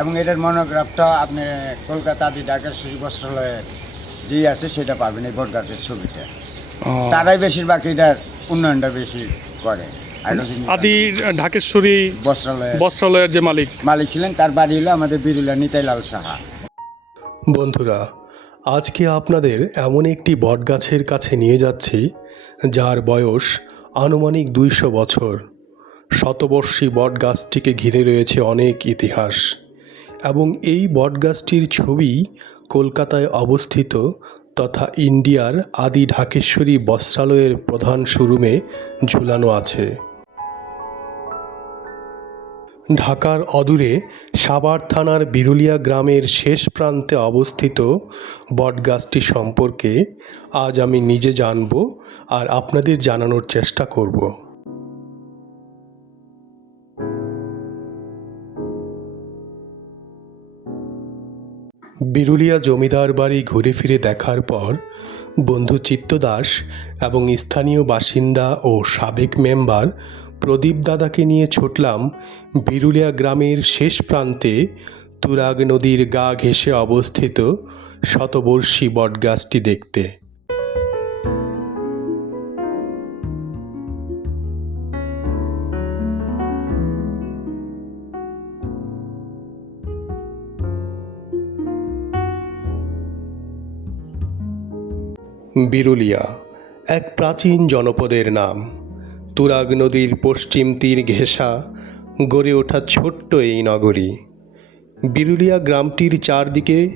এবং এটার মনোগ্রাফটা আপনি কলকাতা আদি ঢাকা শ্রী বস্ত্রালয়ে যেই আছে সেটা পাবেন এই বট গাছের ছবিটা তারাই বেশিরভাগ এটার উন্নয়নটা বেশি করে। আর আদি ঢাকেশ্বরী বস্ত্রালয়ে। বস্ত্রালয়ের যে মালিক। মালিক ছিলেন তার বাড়ি হলো আমাদের বিরুলা নিতাইলাল সাহা। বন্ধুরা আজকে আপনাদের এমন একটি বটগাছের কাছে নিয়ে যাচ্ছি যার বয়স আনুমানিক দুইশো বছর। শতবর্ষী বটগাছটিকে ঘিরে রয়েছে অনেক ইতিহাস। এবং এই বটগাছটির ছবি কলকাতায় অবস্থিত তথা ইন্ডিয়ার আদি ঢাকেশ্বরী বস্ত্রালয়ের প্রধান শোরুমে ঝুলানো আছে। ঢাকার অদূরে সাভার থানার বিরুলিয়া গ্রামের শেষ প্রান্তে অবস্থিত বটগাছটি সম্পর্কে আজ আমি নিজে জানব আর আপনাদের জানানোর চেষ্টা করব। বিরুলিয়া জমিদার বাড়ি ঘুরে ফিরে দেখার পর বন্ধু চিত্ত দাস এবং স্থানীয় বাসিন্দা ও সাবেক মেম্বার প্রদীপ দাদাকে নিয়ে ছুটলাম বিরুলিয়া গ্রামের শেষ প্রান্তে তুরাগ নদীর গা ঘেঁষে অবস্থিত শতবর্ষী বটগাছটি দেখতে। বিরুলিয়া, এক প্রাচীন জনপদের নাম। তুরাগ নদীর পশ্চিম তীর ঘেঁষা গড়ে ওঠা ছোট্ট এই নগরী। বিরুলিয়া গ্রামটির চারদিকে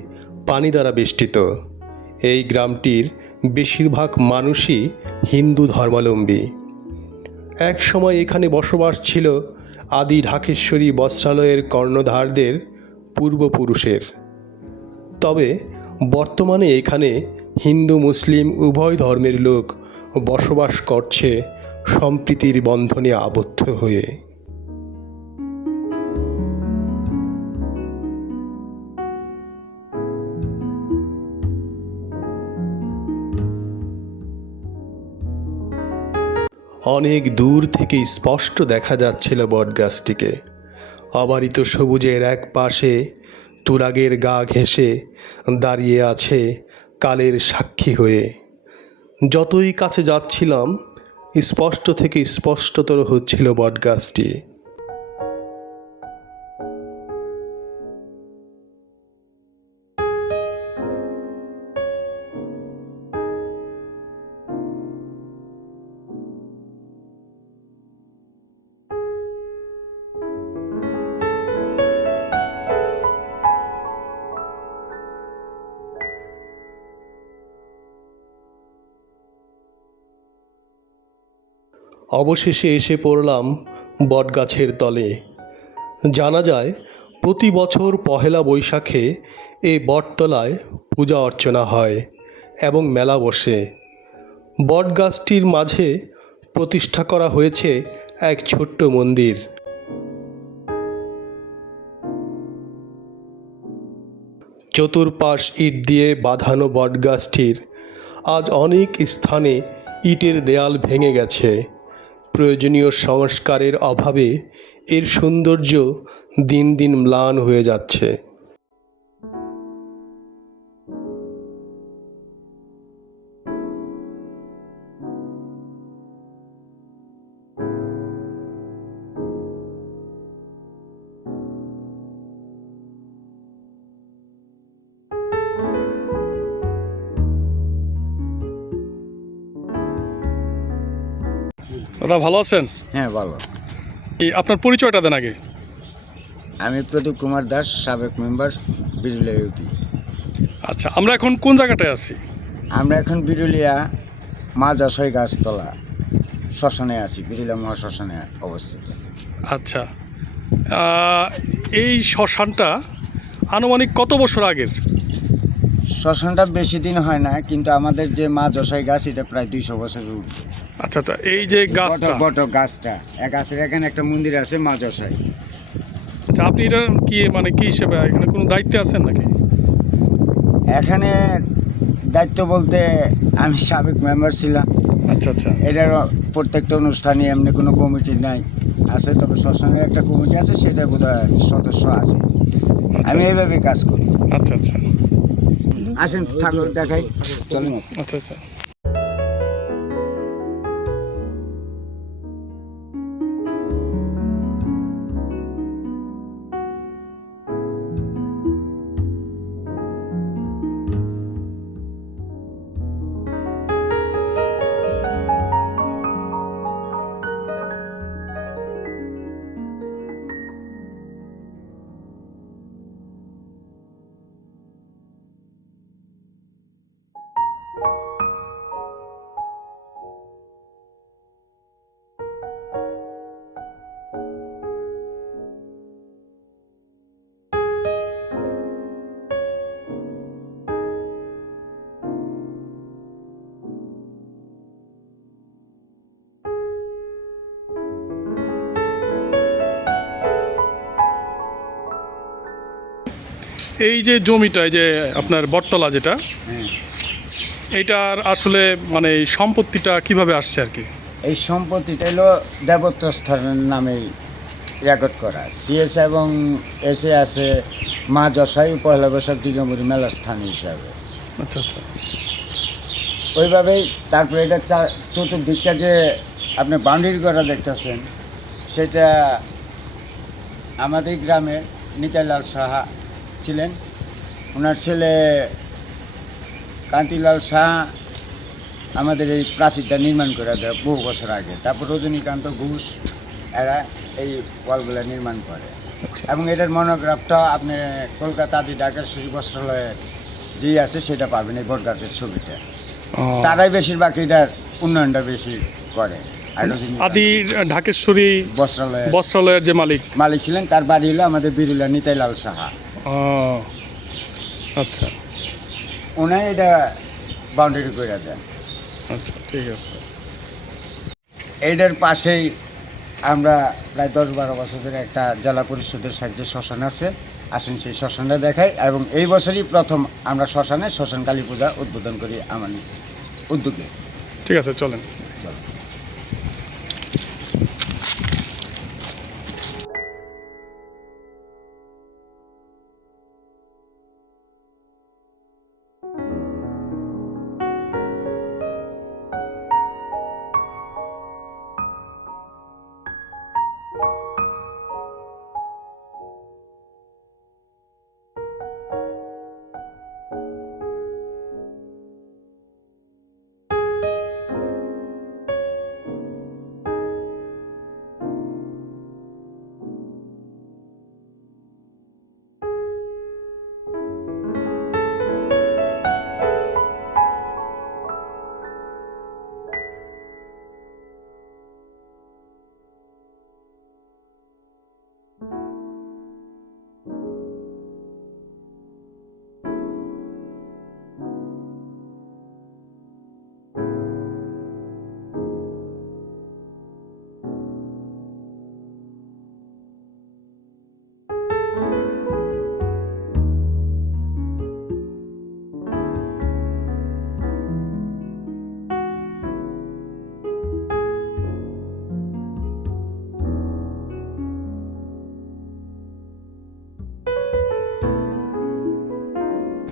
পানি দ্বারা বেষ্টিত। এই গ্রামটির বেশিরভাগ মানুষই হিন্দু ধর্মাবলম্বী। এক সময় এখানে বসবাস ছিল আদি ঢাকেশ্বরী বস্ত্রালয়ের কর্ণধারদের পূর্বপুরুষের। তবে বর্তমানে এখানে হিন্দু, মুসলিম, উভয় ধর্মের লোক বসবাস করছে সম্প্রীতির বন্ধনে আবদ্ধ হয়ে। অনেক দূর থেকে স্পষ্ট দেখা যাচ্ছিল বটগাছটিকে। অবারিত সবুজের এক পাশে তুরাগের গা ঘেঁষে দাঁড়িয়ে আছে কালের সাক্ষী হয়ে। যতই কাছে যাচ্ছিলাম স্পষ্ট থেকে স্পষ্টতর হচ্ছিল বটগাছটি। অবশেষে এসে পড়লাম বটগাছের তলে। জানা যায়, প্রতি বছর পহেলা বৈশাখে এই বটতলায় পূজা অর্চনা হয় এবং মেলা বসে। বটগাছটির মাঝে প্রতিষ্ঠা করা হয়েছে এক ছোট্ট মন্দির। চতুর্পাশ ইট দিয়ে বাঁধানো বটগাছটির আজ অনেক স্থানে ইটের দেয়াল ভেঙে গেছে। প্রয়োজনীয় সংস্কারের অভাবে এর সৌন্দর্য দিন দিন ম্লান হয়ে যাচ্ছে। দাদা ভালো আছেন? হ্যাঁ ভালো। এই আপনার পরিচয়টা দেন আগে। আমি প্রদীপ কুমার দাস সাবেক মেম্বার বিরুলিয়া ইউপি আচ্ছা আমরা এখন কোন জায়গাটায় আছি? আমরা এখন বিরুলিয়া মা যশোই গাছতলা শ্মশানে আছি বিরুলিয়া মহাশ্মশানে অবস্থিত। আচ্ছা এই শ্মশানটা আনুমানিক কত বছর আগের? শ্মশানটা বেশি দিন হয় না কিন্তু আমাদের যে মা যশাই গাছ এটা প্রায় দুইশো বছর উঠবে আচ্ছা আচ্ছা এই যে গাছটা? বট গাছটা এক গাছের এখানে একটা মন্দির আছে মা যশাই আচ্ছা আপনি এটা কি মানে কি হিসেবে এখানে কোনো দায়িত্বে আছেন নাকি? এখানে দায়িত্ব বলতে আমি সাবেক মেম্বার ছিলাম। আচ্ছা আচ্ছা। এটার প্রত্যেকটা অনুষ্ঠানে এমনি কোনো কমিটি নাই। আছে তবে শ্মশানের একটা কমিটি আছে সেটা বোধ সদস্য আছে। আমি এইভাবে কাজ করি। আচ্ছা আচ্ছা। আসেন ঠাকুর দেখাই। চলেন। আচ্ছা আচ্ছা। এই যে জমিটা এই যে আপনার বটতলা যেটা হ্যাঁ। এইটার আসলে মানে এই সম্পত্তিটা কীভাবে আসছে আর কি? এই সম্পত্তিটা হলো দেবত্ব স্থানের নামে রেকর্ড করা। সিএস এবং এসে আছে মা যশাই পয়লা বৈশাখ দিগম্বরী মেলার স্থান হিসাবে। আচ্ছা আচ্ছা। ওইভাবেই তারপরে এটা চতুর্দিকটা যে আপনি বাউন্ডারি করা দেখতেছেন সেটা আমাদের গ্রামে নিতাইলাল সাহা ছিলেন। ওনার ছেলে কান্তিলাল শাহ আমাদের এই প্রাচীরটা নির্মাণ করে দেয় বহু বছর আগে। তারপর রজনীকান্ত ঘোষ এরা এই ওয়ালগুলো নির্মাণ করে। আচ্ছা। এবং এটার মনোগ্রাফটা আপনি কলকাতা আদি ঢাকেশ্বরী বস্ত্রালয়ে যেই আছে সেটা পাবেন এই বট গাছের ছবিটা তারাই বেশিরভাগ এটার উন্নয়নটা বেশি করে। আদি ঢাকেশ্বরী বস্ত্রালয় বস্ত্রালয়ের যে মালিক। মালিক ছিলেন তার বাড়ি হলো আমাদের বিরুলা নিতাইলাল সাহা। ও, আচ্ছা। উনি এটা বাউন্ডারি করে দেন। আচ্ছা ঠিক আছে। এইটার পাশেই আমরা প্রায় দশ বারো বছর ধরে একটা জেলা পরিষদের সাহায্যে শ্মশান আছে। আসেন সেই শ্মশানটা দেখাই এবং এই বছরই প্রথম আমরা শ্মশানে শ্মশান কালী পূজা উদ্বোধন করি আমার উদ্যোগে। ঠিক আছে চলেন।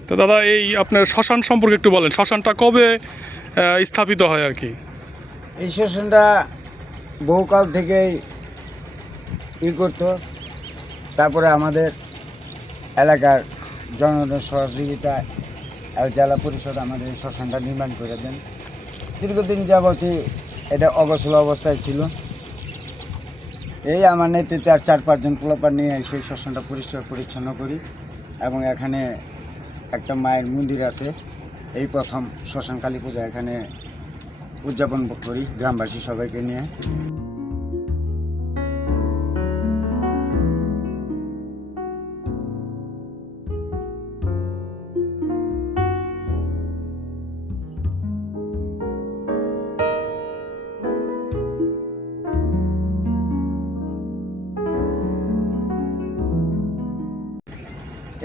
তো দাদা, এই আপনার শ্মশান সম্পর্কে একটু বলেন। শ্মশানটা কবে স্থাপিত হয় আর কি? এই সেশনটা বহুকাল থেকেই ই করতো। তারপরে আমাদের এলাকার জনগণের আর জেলা পরিষদ আমাদের শ্মশানটা নির্মাণ করে দেন। দীর্ঘদিন যাবতই এটা অগোছল অবস্থায় ছিল। এই আমার নেতৃত্বে আর চার পাঁচজন পোলাপার নিয়ে সেই শ্মশানটা পরিষ্কার পরিচ্ছন্ন করি এবং এখানে একটা মায়ের মন্দির আছে। এই প্রথম শ্মশান কালী পূজা এখানে উদযাপন করি গ্রামবাসী সবাইকে নিয়ে।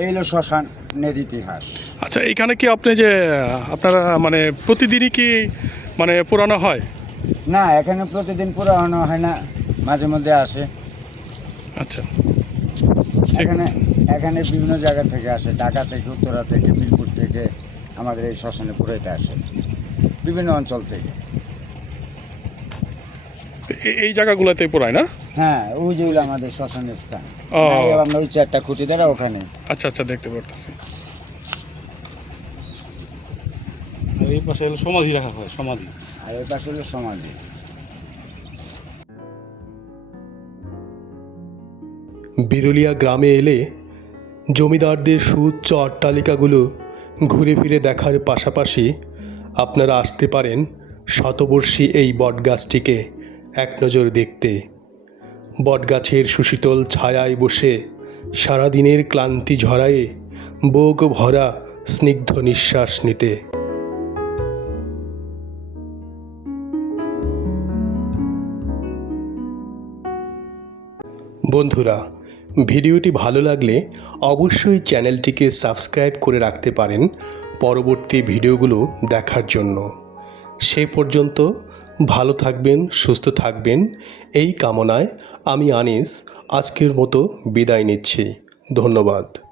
এই হলো শ্মশানের ইতিহাস। আচ্ছা এখানে কি আপনি যে আপনারা মানে প্রতিদিনই কি মানে পুরানো হয়? না এখানে প্রতিদিন পুরানো হয় না মাঝে মধ্যে আসে। আচ্ছা। এখানে এখানে বিভিন্ন জায়গা থেকে আসে ঢাকা থেকে উত্তরা থেকে মিরপুর থেকে আমাদের এই শ্মশানে পুরাইতে আসে বিভিন্ন অঞ্চল থেকে। এই জায়গাগুলোতে পোড়ায় না? হ্যাঁ ওই যেগুলো আমাদের শ্মশানের স্থান। ও। আমরা ওই চারটা খুঁটি দ্বারা ওখানে। আচ্ছা আচ্ছা দেখতে পারতেছি। আর এই পাশে হলো সমাধি রাখা হয় সমাধি। আর এই পাশে হলো সমাধি। বিরুলিয়া গ্রামে এলে জমিদারদের সুউচ্চ অট্টালিকাগুলো ঘুরে ফিরে দেখার পাশাপাশি আপনারা আসতে পারেন শতবর্ষী এই বটগাছটিকে এক নজর দেখতে। বটগাছের সুশীতল ছায়ায় বসে সারাদিনের ক্লান্তি ঝরায়ে বোগ ভরা স্নিগ্ধ নিঃশ্বাস নিতে। বন্ধুরা, ভিডিওটি ভালো লাগলে অবশ্যই চ্যানেলটিকে সাবস্ক্রাইব করে রাখতে পারেন পরবর্তী ভিডিওগুলো দেখার জন্য। সে পর্যন্ত ভালো থাকবেন সুস্থ থাকবেন। এই কামনায় আমি আনিস আজকের মতো বিদায় নিচ্ছি। ধন্যবাদ।